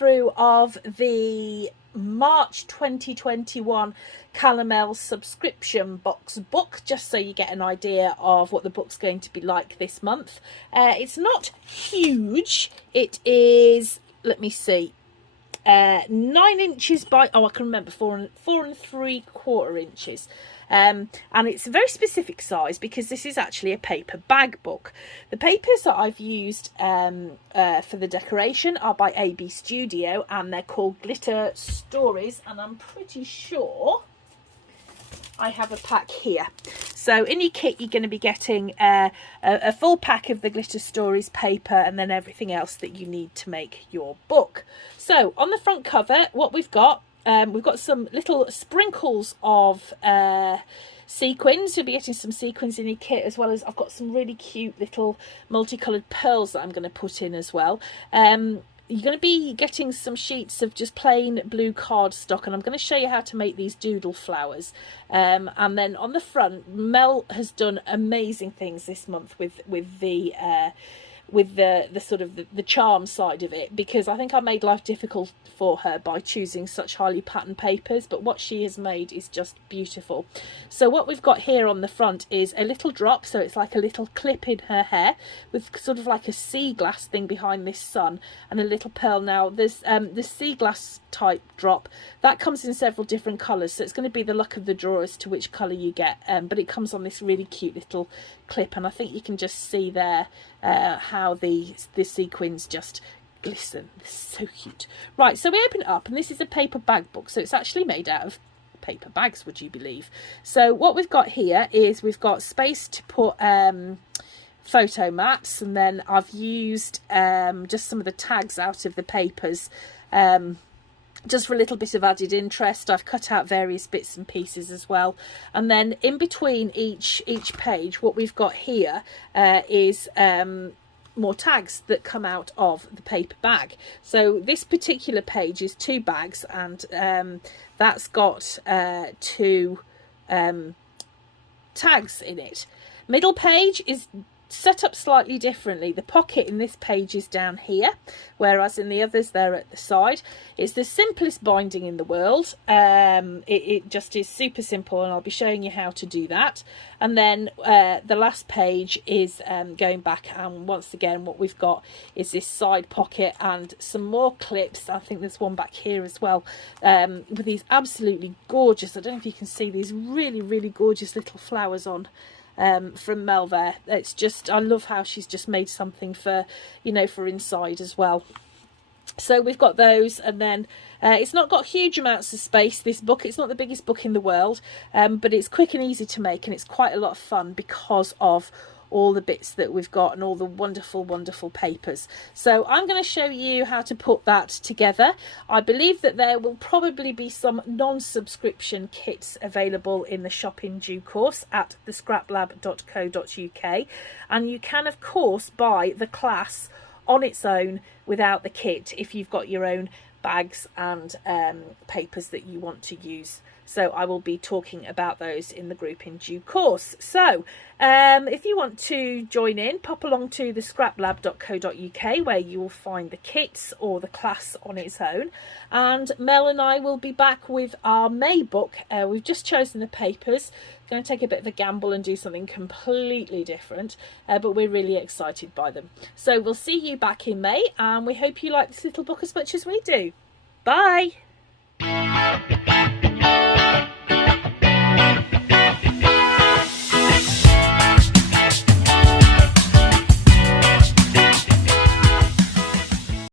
through of the March 2021 Calamel Subscription Box book, just so you get an idea of what the book's going to be like this month. It's not huge. It is, let me see, 9 inches by, I can remember, 4.75 inches. And it's a very specific size because this is actually a paper bag book. The papers that I've used for the decoration are by AB Studio, and they're called Glitter Stories, and I'm pretty sure I have a pack here. So in your kit, you're going to be getting a full pack of the Glitter Stories paper and then everything else that you need to make your book. So on the front cover, what we've got some little sprinkles of sequins. You'll be getting some sequins in your kit, as well as I've got some really cute little multicoloured pearls that I'm going to put in as well. You're going to be getting some sheets of just plain blue cardstock, and I'm going to show you how to make these doodle flowers. And then on the front, Mel has done amazing things this month with the sort of the charm side of it, because I think I made life difficult for her by choosing such highly patterned papers, but what she has made is just beautiful. So what we've got here on the front is a little drop, so it's like a little clip in her hair with sort of like a sea glass thing behind this sun, and a little pearl. Now there's the sea glass type drop that comes in several different colours, so it's going to be the luck of the draw as to which colour you get, but it comes on this really cute little clip, and I think you can just see there how the sequins just glisten. It's so cute. Right, so we open it up, and this is a paper bag book, so it's actually made out of paper bags, would you believe? So what we've got here is we've got space to put photo mats, and then I've used just some of the tags out of the papers just for a little bit of added interest. I've cut out various bits and pieces as well, and then in between each page, what we've got here is more tags that come out of the paper bag. So this particular page is 2 bags, and that's got 2 tags in it. Middle page is set up slightly differently. The pocket in this page is down here, whereas in the others they're at the side. It's the simplest binding in the world. It just is super simple, and I'll be showing you how to do that. And then the last page is going back, and once again what we've got is this side pocket and some more clips. I think there's one back here as well, with these absolutely gorgeous, I don't know if you can see, these really gorgeous little flowers on from Mel there. It's just, I love how she's just made something for, you know, for inside as well. So we've got those, and then it's not got huge amounts of space, this book. It's not the biggest book in the world, but it's quick and easy to make, and it's quite a lot of fun because of all the bits that we've got and all the wonderful papers. So I'm going to show you how to put that together. I believe that there will probably be some non-subscription kits available in the shop in due course at thescraplab.co.uk, and you can of course buy the class on its own without the kit if you've got your own bags and papers that you want to use. So I will be talking about those in the group in due course. So if you want to join in, pop along to thescraplab.co.uk, where you will find the kits or the class on its own. And Mel and I will be back with our May book. We've just chosen the papers. Going to take a bit of a gamble and do something completely different, but we're really excited by them. So we'll see you back in May, and we hope you like this little book as much as we do. Bye!